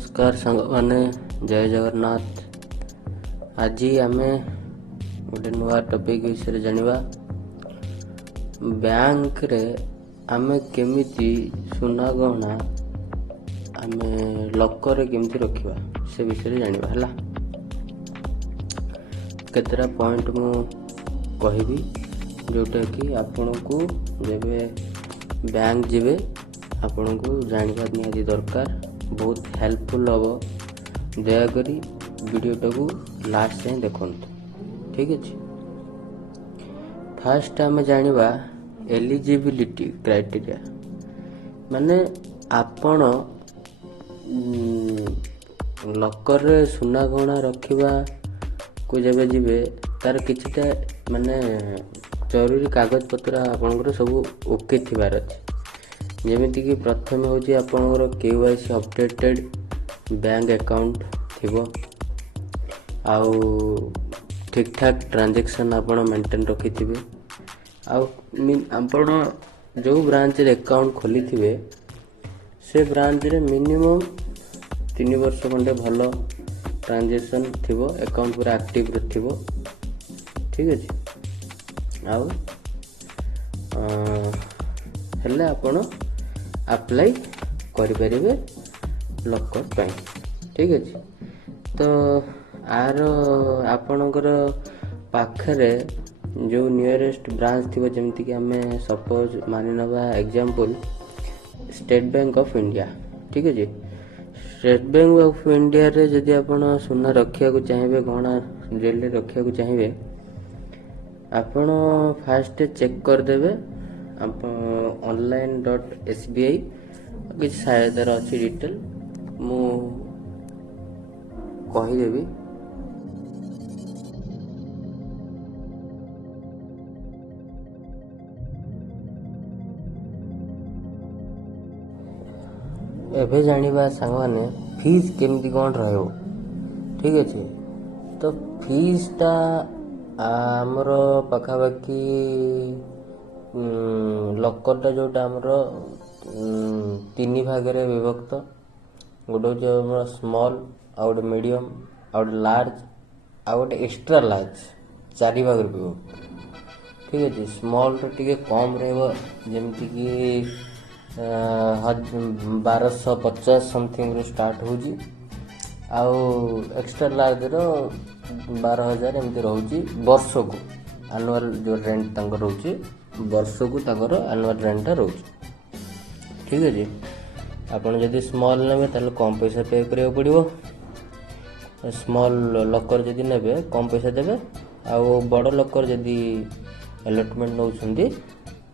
नमस्कार सांग माने जय जगन्नाथ। आज आम गोटे नुआ टॉपिक विषय जानिबा। बैंक रे आमे केमिति सुना गहना आमे लॉकर रे केमिति रखिबा से विषय जानिबा हला। केतरा पॉइंट मु कहबी जोटा कि आपण को जेबे बैंक जिबे आपण को जानिबा निहाती दरकार। बहुत हेल्पफुल हम। दयाकोरी वीडियोटा को लास्ट जाए देखो। ठीक अच्छे। फास्ट आम जानिबा एलिजिबिलिटी क्राइटेरिया माने आपण लॉकर रे सुना गहना रखिबा को जब जिबे तार किछटा माने जरूरी कागज पत्र आपनकर सब ओके थिबार अछि। जेमिति कि प्रथम होची आपनकर केवाईसी अपडेटेड बैंक अकाउंट थिबो आउ ठीक ठाक ट्रांजैक्शन आपण मेंटेन रखी थिबे आउ आपण जो ब्रांच रे अकाउंट खोली थिबे से ब्रांच रे मिनिमम 3 वर्ष खंडे भलो ट्रांजैक्शन थिबो अकाउंट पूरा एक्टिव थिबो। ठीक अछि। आउ हेले आपण अप्लाई करि परिबे लॉकर पाई। ठीक अछि। तो आर आपणकर पाखरे जो नियरेस्ट ब्रांच थिबो जेमति कि हमें सपोज मानि नबा example state bank of India. ठीक अछि। स्टेट बैंक ऑफ इंडिया रे जदि आपण सुना रखिया को चाहिबे गहना जेल रे रखिया को चाहिबे आपण फास्ट चेक कर देबे आप online.sbi किछ शायद अच्छी डिटेल मु कही देबी। एबे जानिबा सांग माने फीस केमिति कोन रहयो। ठीक अछि। तो फीस टा हमरो पखाबाकी लॉकर टा जोटा हमरो 3 भाग रे विभक्त। गोटे होचे small out medium out large out extra large 4 भाग रे विभक्त। ठीक अछि। स्मॉल तो टिके कम रहबो जेमति कि 1250 समथिंग रो स्टार्ट होजी आउ एक्स्ट्रा लार्ज रो 12000 एमती रहउची वर्ष को एनुअल जो रेंट तांकर रहउची वर्ष को तांकर एनुअल रेंट रहउची। ठीक अछि। आपण जदि स्मॉल नेबे ताले कम पैसा पे करियो पड़िबो। स्मॉल लॉकर जदि नेबे कम पैसा देबे आउ बड़ लॉकर जदि अलॉटमेंट नउछंदी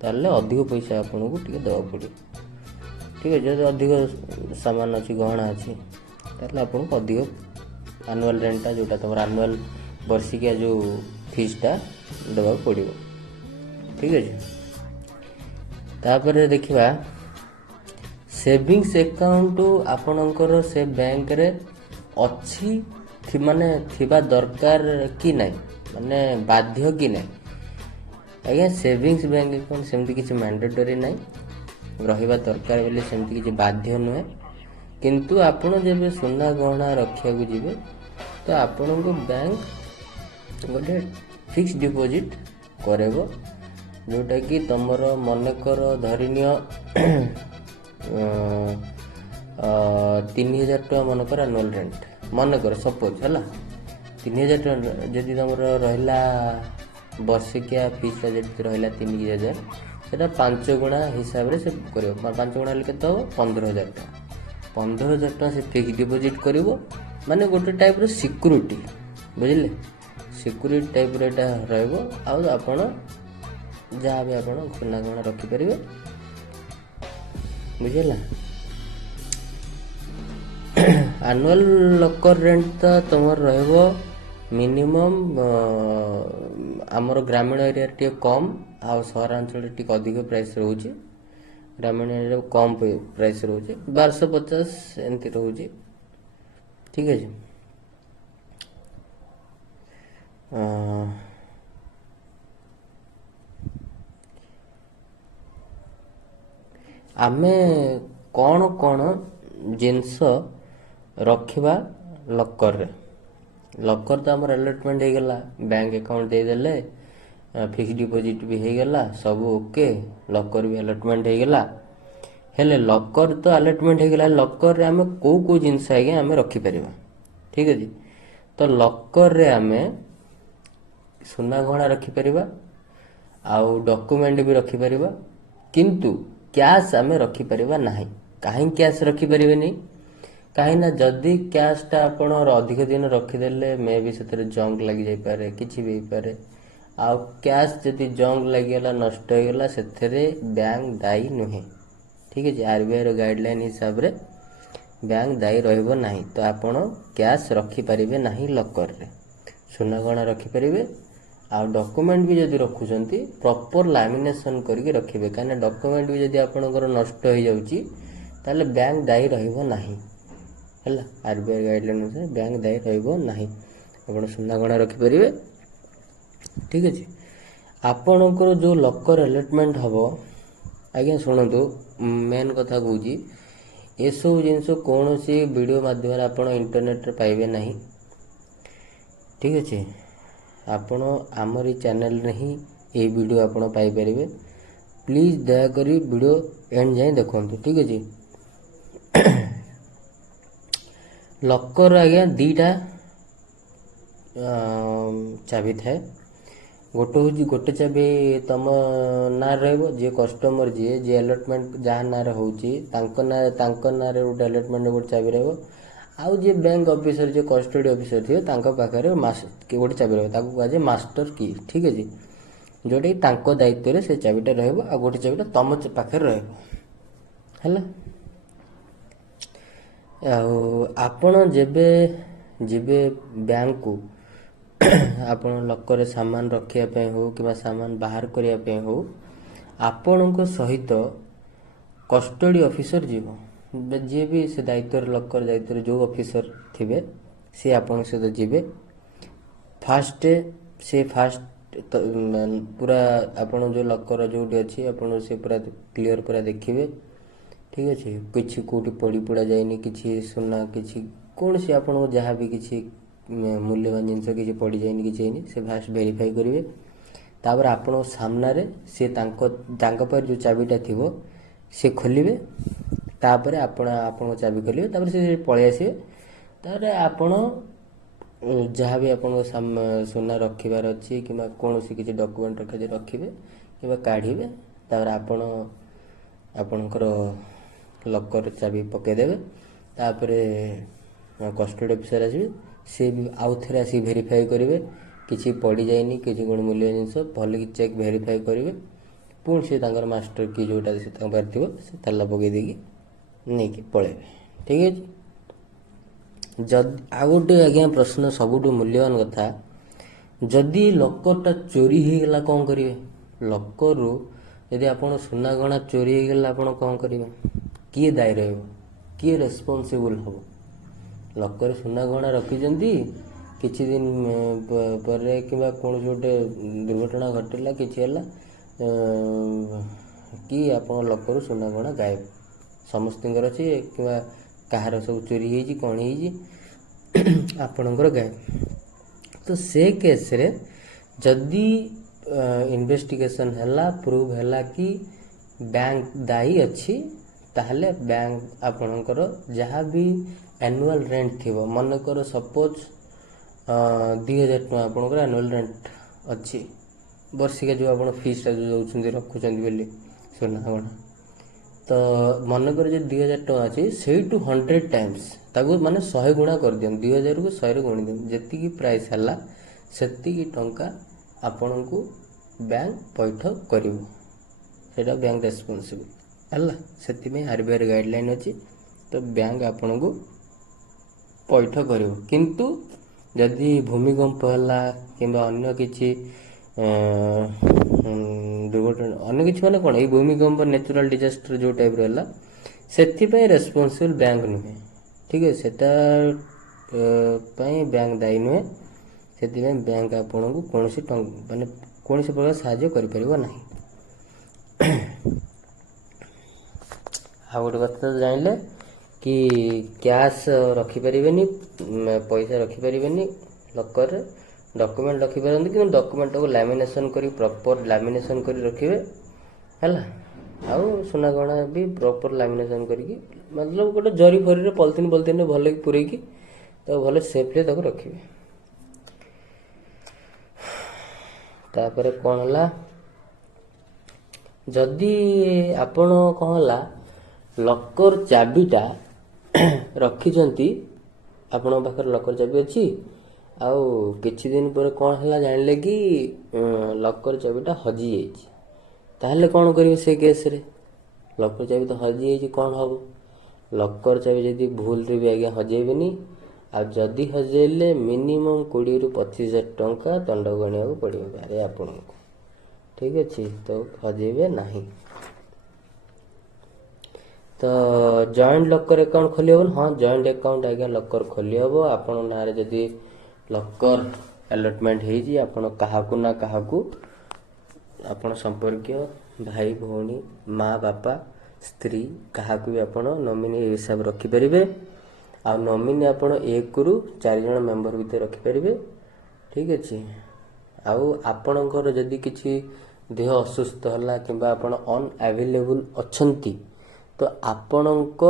ताले अधिक पैसा आपण को टिके देबा पड़ियो। ठीक है। जदि अधिक सामान अछि गहना अछि ताले आपण को अधिक एनुअल रेंट जोटा तमर एनुअल वर्षिकिया जो फीस टा देबा पड़ियो। ठीक है। तापर देखिबा सेविंग्स अकाउंट आपणकर से बैंक रे अच्छी माने थिबा दरकार कि नै माने बाध्य कि नै। आज्ञा सेविंग्स बैंक अकाउंट सेमती किछि मैंडेटरी नै रहिबा दरकार बोली सेमती किछि बाध्य नुहे। किंतु आपण जेबे सुना गहना रखिया को जिबे तो आपण को बैंक गोटे फिक्स डिपॉजिट करेबो जोटा कि तमर मन कर धरिनियो 3000 टका मन कर एनुअल रेंट मन कर सपोज हला 3000 टका जदि तमर रहला वर्षिकिया फीस जदि रहला 3000 सेटा 5 गुणा हिसाब रे से करियो 5 गुणा ले केतो 15000 टका 15000 टका से फिक्स डिपॉजिट करिवो माने गोटे टाइप रो सिक्योरिटी बुझिले सिक्योरिटी टाइप रे एटा रहइबो आ आपण जहाँ भी आप सुना गहना रखिपारे बुझेगा। एनुअल लॉकर रेंट तो तुम रहिबो मिनिमम आमर ग्रामीण एरिया टे कम आ सहरांचल टे अधिक प्राइस रोचे। ग्रामीण एरिया कम प्राइस रोचे 1250 एमती रोचे। ठीक है। आमे कौन कौन जिनस रखिबा लकर रे। लकर तो आमर अलटमेंट हो गला, बैंक अकाउंट देदेले, फिक्स डिपोजिट भी हो गला, सब ओके, लकर भी अलटमेंट हो गला। हेले लकर तो अलटमेंट हो गला, लकर रे आमे को जिनस आज्ञा आमे रखी परिबा। ठीक अछि। तो लकर रे आमे सुना गहना रखी परिबा, आउ डॉक्यूमेंट भी रखी परिबा, किंतु कैश आमे रखी परिबा नाही। काहे कैश रखी परिबे नहीं? कहीं ना जदि कैशटा आपण अधिक दिन रखिदेले मे भी से जंग लगी जापे, किसी भी पारे। आउ कैश जदि जंग लगिगला, नष्ट होगला, से बैंक दायी नुहे। ठीक है, आरबीआई गाइडलाइन हिसाब रे बैंक दायी रहिबो नाही। तो आपण कैश रखिपारे नाही लकर रे, सुना गहना रखिपारे। आउ डॉक्यूमेंट भी जदि रखुचंती प्रॉपर लैमिनेशन करके रखिबे, कहीं डॉक्यूमेंट भी जदि आपनकर नष्ट हो जाउची ताले बैंक दायी रहिबो नाही। है आरबीआई गाइडलाइन अनुसार बैंक दायी रहिबो नाही। आपण सुना गहना रखिपारे। ठीक अच्छे। आपणकर जो लकर अलटमेंट हम आज्ञा शुणु, मेन कथा कौच ये सब जिनस कौन सी वीडियो माध्यम आप इंटरनेट रे पाइबे नहीं। ठीक अच्छे। आपण आमरी चैनल रे ही ये वीडियो आपण पाई परिबे। प्लीज दयाकोरी वीडियो एंड जाए देखते। ठीक अच्छे। लकर आज्ञा दीटा चाबी थाए। गोटे हूँ गोटे चाबी तुम ना रे कस्टमर जी अलटमेंट जहाँ ना होची ना गोटे अलटमेंट गोटे चाबी रही। आउ जी बैंक ऑफिसर जो कस्टडी ऑफिसर थे पाखे गोटे चाबी रहा कहुए मास्टर की। ठीक अच्छे। जोटा दायित्व से चाबीटा रहा, गोटे चाबीटा तुम पाखे रहा। आपण जेबे जीवे बैंक को आपण लकर सामान रखापी हो कि सामान बाहर करने हो, आपण को सहित कस्टडी ऑफिसर जीव जी भी से दायित्व लकर दायित्व जो ऑफिसर थे सी आपण सहित जीवे। फास्ट पूरा आपण जो लकर जो अच्छी आपण से पूरा क्लीयर पूरा देखिए। ठीक अच्छे। किसी कौटी पड़ी पड़ा जाए कि सुना कि कौन सी आप जहाँ भी किसी मूल्यवान जिनस किसी पड़ी जाए कि से फास्ट वेरीफाई करेंगे। तापर आपण सामने से जो चाबीटा थी से खोलिए, तापर आपण चाबी खोलिए, तापर से पलि आसवे। तापर आपण जहाँ भी आप सुना रखार अच्छी कि कौन सी किसी डॉक्यूमेंट रखिए कि काढ़े, तापर आपणकर लकर चाबी पकईदेवे। तापर कस्टडी ऑफिसर आसवे, सी भी आउ थे आसिक वेरीफाई करेंगे किसी पड़ जाए कि मूल्य जिनस भल कि चेक वेरीफाई करेंगे। पुणी से मास्टर की जोटा से थी से ताला पकई देकी नहीं कि पलैबे। ठीक है। जद आ गोटे आज्ञा प्रश्न सबुठ मूल्यवान कथा, जदि लकरटा चोरी हो गला कौन करेंगे? लकर यदि आप सुना गहना चोरी हो गला आप कौन करेंगे? किए दायी रही, किए रेस्पॉन्सिबल हम? लकर सुना गहना रखिंट किछि दिन पर कि कौन गोटे दुर्घटना घटला कि कि आप लकर सुना गहना गायब समस्त अच्छे कि कहार सब चोरी होती कौन आपणकर गायब। तो से केस रे जदि इन्वेस्टिगेशन है प्रूव है कि बैंक दायी अच्छी, ताहले बैंक आपणकर जहाँ भी एनुअल रेंट थी, मनकर सपोज 2000 टका आपणकर एनुअल रेंट अच्छी वर्षिका जो आप फीसटा जो दौरान रखुच्च बोली सुना गहना, तो मनकर जो 2000 टका अच्छी से 100 टाइम्स ताकू माने 100 गुणा कर दियन, 2000 को 100 गुणी दियन, जी प्राइस है से टंका आपण को बैंक पैठ कर बैंक रेस्पॉन्सिबल है। आरबीआई गाइडलाइन अच्छी, तो बैंक आपण को पैठ कर। किंतु जदि भूमिकंप है कि अन्य किसी दुर्घटना अन्य किसी माने कौन ये भूमिकंप नेचुरल डिजास्टर जो टाइप रहा से रेस्पॉन्सिबल बैंक नुहे। ठीक है, सेटा बैंक दायी नुहे, से बैंक आपण को कौन माने कौन प्रकार साहाय्य कर ना। आ गोटे कथा जानले कि କ୍ୟାସ୍ ରଖିପାରିବେନି, ପଇସା ରଖିପାରିବେନି ଲକରରେ। ଡକୁମେଣ୍ଟ ରଖିପାରନ୍ତି କିନ୍ତୁ ଡକୁମେଣ୍ଟଟାକୁ ଲାମିନେସନ୍ କରି ପ୍ରପର୍ ଲାମିନେସନ୍ କରି ରଖିବେ ହେଲା। ଆଉ ସୁନା ଗହଣା ବି ପ୍ରପର୍ ଲାମିନେସନ୍ କରିକି ମତଲବ ଗୋଟେ ଜରି ଫରିରେ ପଲିଥିନରେ ଭଲକି ପୁରେଇକି ତାକୁ ଭଲ ସେଫ୍ରେ ତାକୁ ରଖିବେ। ତାପରେ କ'ଣ ହେଲା, ଯଦି ଆପଣ କ'ଣ ହେଲା ଲକର ଚାବିଟା ରଖିଛନ୍ତି, ଆପଣଙ୍କ ପାଖରେ ଲକର ଚାବି ଅଛି, ଆଉ କିଛି ଦିନ ପରେ କ'ଣ ହେଲା ଜାଣିଲେ କି ଲକର ଚାବିଟା ହଜିଯାଇଛି, ତାହେଲେ କ'ଣ କରିବେ ସେ କେସ୍ରେ? ଲକର ଚାବି ତ ହଜିଯାଇଛି, କ'ଣ ହେବ? ଲକର ଚାବି ଯଦି ଭୁଲରେ ବି ଆଜ୍ଞା ହଜେଇବେନି, ଆଉ ଯଦି ହଜେଇଲେ ମିନିମମ୍ 20,000 ରୁ 25,000 ଟଙ୍କା ଦଣ୍ଡ ଗଣିବାକୁ ପଡ଼ିବ ପାରେ ଆପଣଙ୍କୁ। ଠିକ୍ ଅଛି, ତ ହଜେଇବେ ନାହିଁ। ତ ଜଏଣ୍ଟ ଲକର ଆକାଉଣ୍ଟ ଖୋଲି ହେବ? ହଁ, ଜଏଣ୍ଟ ଆକାଉଣ୍ଟ ଆଜ୍ଞା ଲକର ଖୋଲି ହେବ। ଆପଣଙ୍କ ନାଁରେ ଯଦି ଲକର ଆଲଟମେଣ୍ଟ ହେଇଛି, ଆପଣ କାହାକୁ ନା କାହାକୁ ଆପଣ ସମ୍ପର୍କୀୟ ଭାଇ ଭଉଣୀ, ମା ବାପା, ସ୍ତ୍ରୀ କାହାକୁ ବି ଆପଣ ନୋମିନି ହିସାବରେ ରଖିପାରିବେ। ଆଉ ନୋମିନି ଆପଣ 1 ରୁ 4 ଜଣ ମେମ୍ବର ଭିତରେ ରଖିପାରିବେ। ଠିକ୍ ଅଛି। ଆଉ ଆପଣଙ୍କର ଯଦି କିଛି ଦେହ ଅସୁସ୍ଥ ହେଲା କିମ୍ବା ଆପଣ ଅନଆଭେଲେବୁଲ୍ ଅଛନ୍ତି, ତ ଆପଣଙ୍କ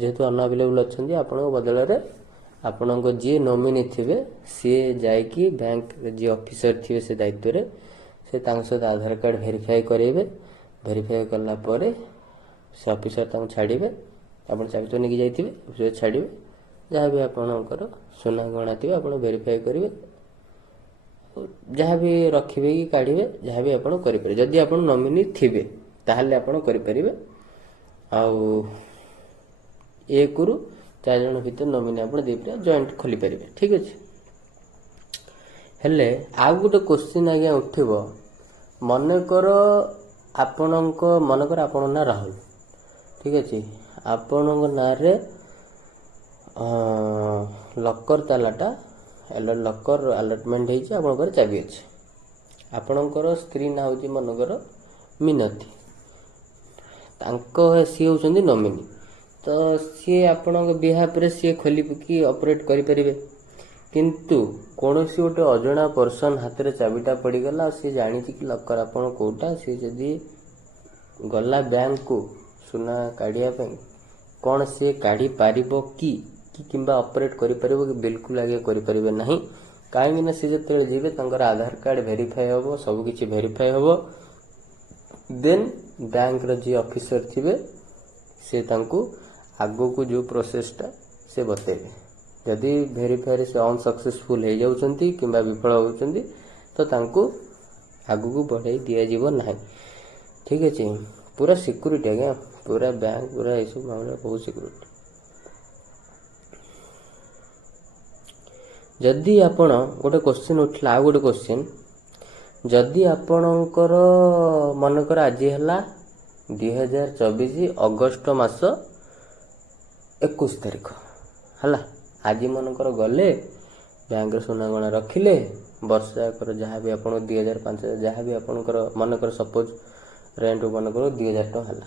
ଯେହେତୁ ଅନଆଭେଲେବୁଲ୍ ଅଛନ୍ତି, ଆପଣଙ୍କ ବଦଳରେ ଆପଣଙ୍କ ଯିଏ ନୋମିନି ଥିବେ ସିଏ ଯାଇକି ବ୍ୟାଙ୍କରେ ଯିଏ ଅଫିସର ଥିବେ ସେ ଦାୟିତ୍ୱରେ, ସେ ତାଙ୍କ ସହିତ ଆଧାର କାର୍ଡ଼ ଭେରିଫାଏ କରାଇବେ। ଭେରିଫାଏ କଲା ପରେ ସେ ଅଫିସର ତାଙ୍କୁ ଛାଡ଼ିବେ। ଆପଣ ଚାବି ତ ନେଇକି ଯାଇଥିବେ, ଅଫିସର ଛାଡ଼ିବେ। ଯାହା ବି ଆପଣଙ୍କର ସୁନା ଗହଣା ଥିବେ ଆପଣ ଭେରିଫାଏ କରିବେ, ଯାହା ବି ରଖିବେ କି କାଢ଼ିବେ, ଯାହା ବି ଆପଣ କରିପାରିବେ। ଯଦି ଆପଣ ନୋମିନି ଥିବେ ତାହେଲେ ଆପଣ କରିପାରିବେ। ଆଉ 1 ରୁ 4 ଜଣ ଭିତରେ ନୋମିନି ଆପଣ ଦେଇପାରିବେ, ଜଏଣ୍ଟ ଖୋଲିପାରିବେ। ଠିକ୍ ଅଛି। ହେଲେ ଆଉ ଗୋଟେ କୋଶ୍ଚିନ୍ ଆଜ୍ଞା ଉଠିବ, ମନେକର ଆପଣଙ୍କ ନାଁ ରାହୁଲ। ଠିକ୍ ଅଛି। ଆପଣଙ୍କ ନାଁରେ ଲକର ତାଲାଟା ଲକର ଆଲଟମେଣ୍ଟ ହେଇଛି, ଆପଣଙ୍କ ପାଖରେ ଚାବି ଅଛି। ଆପଣଙ୍କର ସ୍ତ୍ରୀ ନାଁ ହେଉଛି ମନେକର ମିନତି, ସିଏ ହେଉଛନ୍ତି ନୋମିନି। ତ ସିଏ ଆପଣଙ୍କ ବିହାଫରେ ସିଏ ଖୋଲିକି ଅପରେଟ୍ କରିପାରିବେ। କିନ୍ତୁ କୌଣସି ଗୋଟେ ଅଜଣା ପର୍ସନ ହାତରେ ଚାବିଟା ପଡ଼ିଗଲା, ଆଉ ସିଏ ଜାଣିଛି କି ଲକର ଆପଣ କେଉଁଟା, ସିଏ ଯଦି ଗଲା ବ୍ୟାଙ୍କକୁ ସୁନା କାଢ଼ିବା ପାଇଁ, କ'ଣ ସିଏ କାଢ଼ିପାରିବ କି କିମ୍ବା ଅପରେଟ୍ କରିପାରିବ କି? ବିଲକୁଲ ଆଜ୍ଞା କରିପାରିବେ ନାହିଁ। କାହିଁକିନା ସେ ଯେତେବେଳେ ଯିବେ ତାଙ୍କର ଆଧାର କାର୍ଡ଼ ଭେରିଫାଏ ହେବ, ସବୁକିଛି ଭେରିଫାଏ ହେବ। ଦେନ୍ ବ୍ୟାଙ୍କର ଯିଏ ଅଫିସର ଥିବେ ସେ ତାଙ୍କୁ ଆଗକୁ ଯେଉଁ ପ୍ରୋସେସଟା ସେ ବତେଇବେ। ଯଦି ଭେରିଫାଏରେ ସେ ଅନସକ୍ସେସଫୁଲ୍ ହେଇଯାଉଛନ୍ତି କିମ୍ବା ବିଫଳ ହେଉଛନ୍ତି, ତ ତାଙ୍କୁ ଆଗକୁ ବଢ଼ାଇ ଦିଆଯିବ ନାହିଁ। ଠିକ୍ ଅଛି। ପୁରା ସିକ୍ୟୁରିଟି ଆଜ୍ଞା, ପୁରା ବ୍ୟାଙ୍କ ପୁରା ଏସବୁ ମାମଲା ବହୁତ ସିକ୍ୟୁରିଟି। ଯଦି ଆପଣ ଗୋଟେ କୋଶ୍ଚିନ୍ ଉଠିଲା, ଆଉ ଗୋଟେ କୋଶ୍ଚିନ୍, ଯଦି ଆପଣଙ୍କର ମନେକର ଆଜି ହେଲା 2024 ଅଗଷ୍ଟ ମାସ 21 ତାରିଖ ହେଲା। ଆଜି ମନେକର ଗଲେ ବ୍ୟାଙ୍କରେ ସୁନା ଗହଣା ରଖିଲେ, ବର୍ଷାକର ଯାହା ବି ଆପଣ 2,000 5,000 ଯାହା ବି ଆପଣଙ୍କର ମନେକର ସପୋଜ ରେଣ୍ଟ ମନେକର 2,000 ଟଙ୍କା ହେଲା,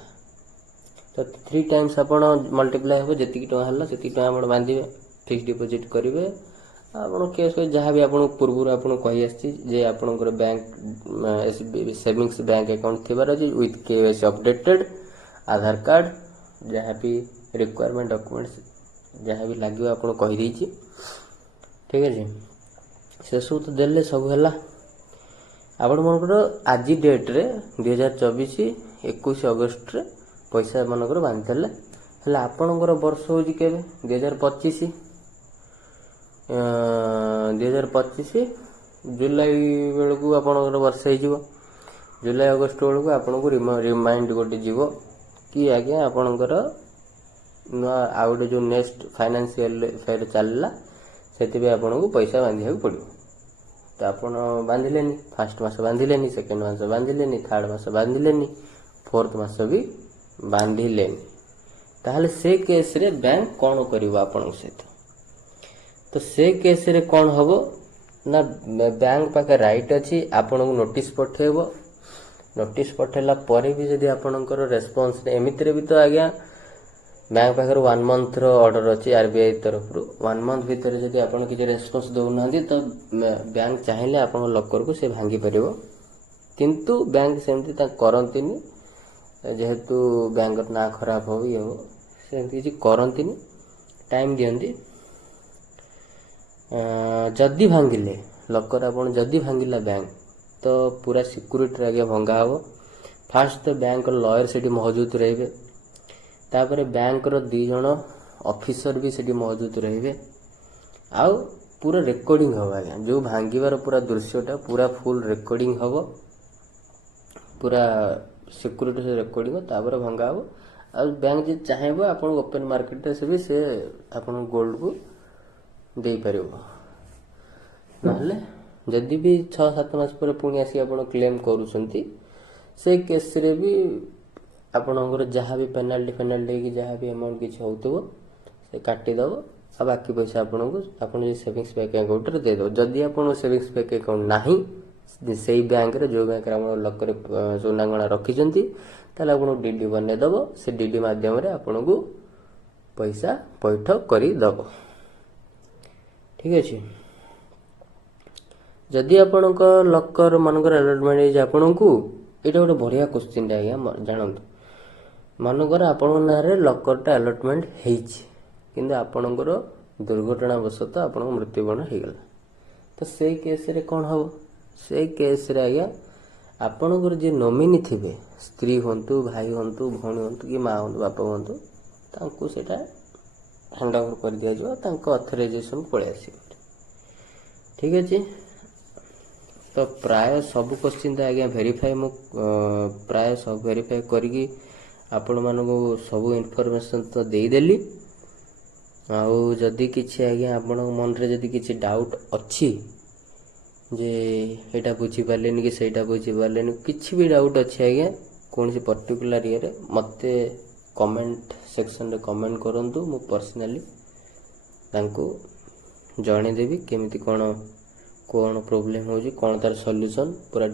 ତ 3 ଟାଇମ୍ସ ଆପଣ ମଲ୍ଟିପ୍ଲାଏ ହେବ, ଯେତିକି ଟଙ୍କା ହେଲା ସେତିକି ଟଙ୍କା ଆପଣ ବାନ୍ଧିବେ, ଫିକ୍ସ ଡିପୋଜିଟ୍ କରିବେ। ଆପଣ କେସ୍ ଯାହା ବି ଆପଣଙ୍କୁ ପୂର୍ବରୁ ଆପଣଙ୍କୁ କହି ଆସିଛି ଯେ ଆପଣଙ୍କର ବ୍ୟାଙ୍କ ସେଭିଙ୍ଗସ୍ ବ୍ୟାଙ୍କ ଆକାଉଣ୍ଟ ଥିବାର ଅଛି with KYC updated, Aadhaar card, ଯାହା ବି ରିକ୍ୱାରମେଣ୍ଟ ଡକୁମେଣ୍ଟସ୍ ଯାହା ବି ଲାଗିବ ଆପଣ କହିଦେଇଛି। ଠିକ୍ ଅଛି। ସେସବୁ ତ ଦେଲେ ସବୁ ହେଲା। ଆପଣମାନଙ୍କର ଆଜି ଡେଟ୍ରେ 2024 21 ଅଗଷ୍ଟରେ ପଇସା ମନେକର ବାନ୍ଧିଦେଲେ, ହେଲେ ଆପଣଙ୍କର ବର୍ଷ ହେଉଛି କେବେ? 2025 ଜୁଲାଇ ବେଳକୁ ଆପଣଙ୍କର ବର୍ଷ ହେଇଯିବ। ଜୁଲାଇ ଅଗଷ୍ଟ ବେଳକୁ ଆପଣଙ୍କୁ ରିମାଇଣ୍ଡ ଗୋଟେ ଯିବ କି ଆଜ୍ଞା ଆପଣଙ୍କର ନୂଆ ଆଉ ଗୋଟେ ଯେଉଁ ନେକ୍ସଟ ଫାଇନାନ୍ସିଆଲ ଫେର୍ ଚାଲିଲା, ସେଥିପାଇଁ ଆପଣଙ୍କୁ ପଇସା ବାନ୍ଧିବାକୁ ପଡ଼ିବ। ତ ଆପଣ ବାନ୍ଧିଲେନି, ଫାଷ୍ଟ ମାସ ବାନ୍ଧିଲେନି, ସେକେଣ୍ଡ ମାସ ବାନ୍ଧିଲେନି, ଥାର୍ଡ଼ ମାସ ବାନ୍ଧିଲେନି, ଫୋର୍ଥ ମାସ ବି ବାନ୍ଧିଲେନି, ତାହେଲେ ସେ କେସ୍ରେ ବ୍ୟାଙ୍କ କ'ଣ କରିବ ଆପଣଙ୍କ ସହିତ? ତ ସେ କେସ୍ରେ କ'ଣ ହେବ ନା, ବ୍ୟାଙ୍କ ପାଖରେ ରାଇଟ୍ ଅଛି ଆପଣଙ୍କୁ ନୋଟିସ୍ ପଠାଇବ नोटिस पठेला परे भी जदि आपणकर रेस्पॉन्स एमितिरे भी तो आज्ञा बैंक पाखे 1 मंथ रो ऑर्डर अच्छी आरबीआई तरफ 1 मंथ भितर जदि आप किसी रेस्पॉन्स दौना तो बैंक चाहिए आप लकर को से भांगी पार किंतु बैंक सेमती करंतिनी जेहेतु बैंक ना खराब हो ये हो सेमती किसी करंतिनी टाइम दियंती जदि भांगिले लकर आपन जदि भांगिला बैंक तो पूरा सिक्यूरीटी आगे भंगा हम फास्ट तो बैंक लॉयर से मौजूद रहे तापर बैंक रो 2 जण ऑफिसर भी से मौजूद रहे आउ पूरा रेकॉर्डिंग हम आज्ञा जो भांगिबार पूरा दृश्यटा पूरा फुल रेकॉर्डिंग हम पूरा सिक्यूरीटी से रेकॉर्डिंग तापर भंगा हम आ बैंक जे चाहेबो आपन ओपन मार्केट से भी से आपन गोल्ड को दे परिबो नहले जदि भी 6-7 मास पर पुणी आसी आपन क्लेम करूछंती से केस रे भी आपनकर जहाँ भी पेनाल्टी कि जहाँ भी अमाउंट किसी होतबो से काटी दबो आ बाकी पैसा आपनको आपन जे सेविंग्स बैंक अकाउंट रे दे दो जदि आपन सेविंग्स बैंक अकाउंट नाही सेई बैंक रे जो बैंक रे आपन लकर सोनागणा रखिजंती ताले आपन डीडी बने दबो से डीडी माध्यम रे आपनको पैसा पैठ करी दबो ठीक अछि जदि आपनक लकर मनकर अलॉटमेंट आपनको एटा गोटे बढ़िया क्वेश्चन आज्ञा जानतु मनकर आपण नारे लकरटा अलॉटमेंट हेइछि किंतु आपणकर दुर्घटनावशत आपण मृत्युवरण होगला तो से केस रे कौन हम से केस रे आज्ञा आपणकर जे नॉमिनी थिबे स्त्री हंतु भाई हंतु भौणी हंतु कि माँ हंतु बापा हंतु तांको सेटा हैंड ओवर कर दिया जो तांको ऑथराइजेशन पळे आसी ठीक अछि तो प्राय सब क्वेश्चन आज्ञा वेरीफाई मु प्राय सब वेरीफाई करके आपण मानको सब इनफॉरमेशन तो दे देली आउ जदि किछि आज्ञा आपण मन रे जदि किछि डाउट अछि जे एटा बुझी पालेनी कि सेटा बुझी पालेनी किछि भी डाउट अछि आज्ञा कोनसी पर्टिकुलर ये रे मते कमेंट सेक्शन रे कमेंट करंतु मु पर्सनली तांको जणे देबी केमिति कोन प्रोब्लेम होजी कोन तार सॉल्यूशन पूरा